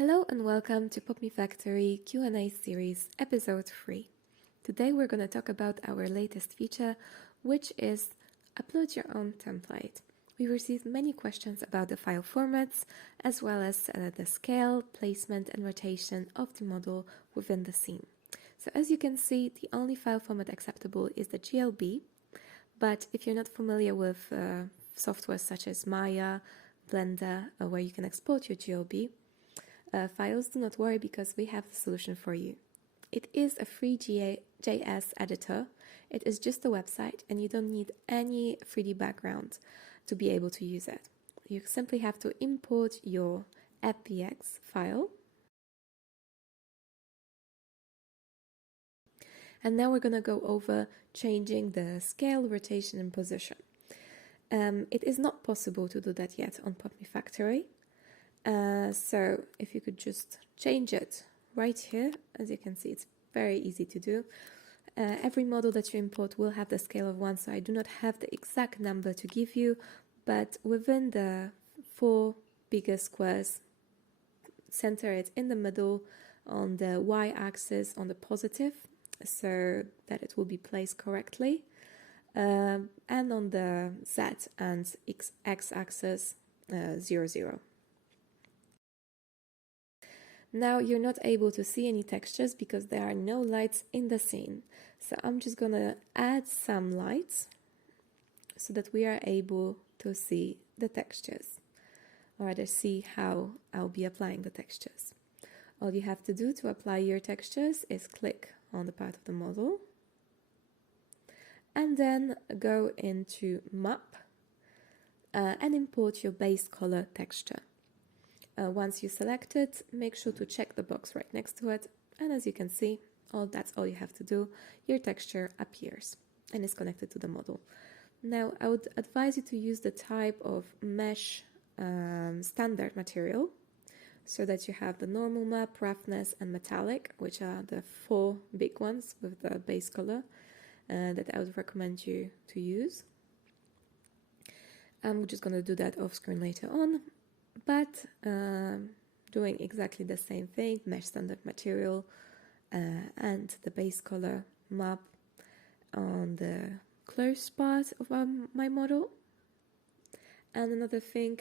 Hello and welcome to Popmii Factory Q&A series episode 3. Today we're going to talk about our latest feature, which is upload your own template. We received many questions about the file formats, as well as the scale, placement and rotation of the model within the scene. So as you can see, the only file format acceptable is the GLB, but if you're not familiar with software such as Maya, Blender, where you can export your GLB, files, do not worry because we have the solution for you. It is a free JS editor. It is just a website and you don't need any 3D background to be able to use it. You simply have to import your FBX file. And now we're going to go over changing the scale, rotation and position. It is not possible to do that yet on Popmii Factory. So if you could just change it right here, as you can see, it's very easy to do. Every model that you import will have the scale of 1, so I do not have the exact number to give you, but within the 4 bigger squares, center it in the middle on the y-axis on the positive, so that it will be placed correctly, and on the z and x-axis 0, 0. Now you're not able to see any textures because there are no lights in the scene. So I'm just gonna add some lights so that we are able to see the textures, or rather see how I'll be applying the textures. All you have to do to apply your textures is click on the part of the model and then go into Map and import your base color texture. Once you select it, make sure to check the box right next to it, and as you can see, that's all you have to do. Your texture appears and is connected to the model. Now, I would advise you to use the type of mesh standard material, so that you have the normal map, roughness and metallic, which are the 4 big ones with the base color that I would recommend you to use. I'm just going to do that off screen later on. But doing exactly the same thing, mesh standard material and the base color map on the close part of my model. And another thing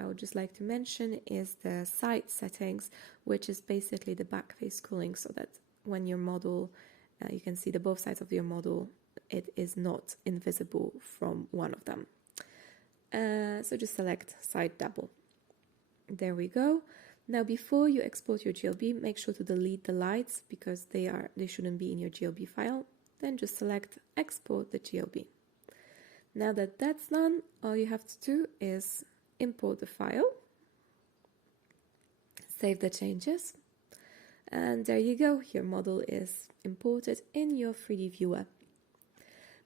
I would just like to mention is the side settings, which is basically the back face cooling, so that when your model, you can see the both sides of your model, it is not invisible from one of them. So just select side double. There we go. Now before you export your GLB, make sure to delete the lights because they shouldn't be in your GLB file. Then just select export the GLB. Now that that's done, all you have to do is import the file, save the changes, and there you go, your model is imported in your 3D viewer.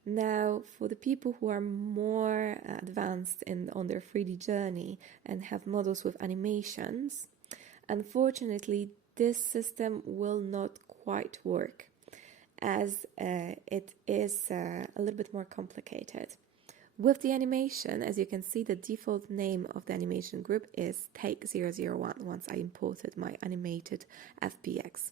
Now, for the people who are more advanced on their 3D journey and have models with animations, unfortunately, this system will not quite work, as it is a little bit more complicated. With the animation, as you can see, the default name of the animation group is Take001 once I imported my animated FBX.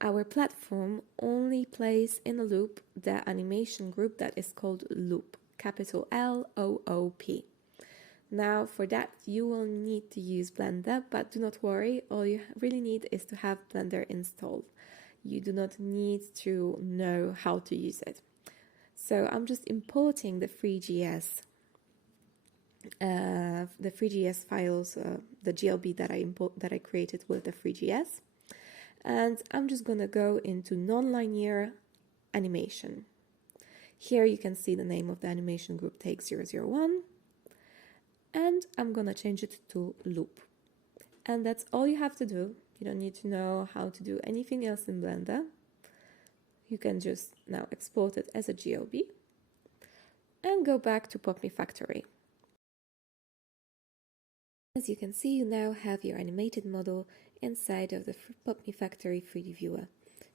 Our platform only plays in a loop the animation group that is called loop, capital L-O-O-P. Now for that you will need to use Blender, but do not worry, all you really need is to have Blender installed. You do not need to know how to use it. So I'm just importing the 3GS files, the GLB that I created with the 3GS. And I'm just going to go into nonlinear animation. Here you can see the name of the animation group Take001, and I'm going to change it to loop. And that's all you have to do. You don't need to know how to do anything else in Blender. You can just now export it as a GLB and go back to Popmii Factory. As you can see, you now have your animated model inside of the Popmii Factory 3D viewer.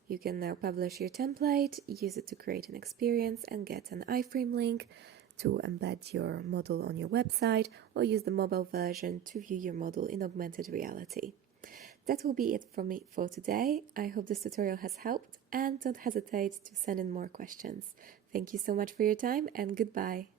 You can now publish your template, use it to create an experience and get an iframe link to embed your model on your website, or use the mobile version to view your model in augmented reality. that will be it from me for today. I hope this tutorial has helped, and don't hesitate to send in more questions. Thank you so much for your time, and goodbye.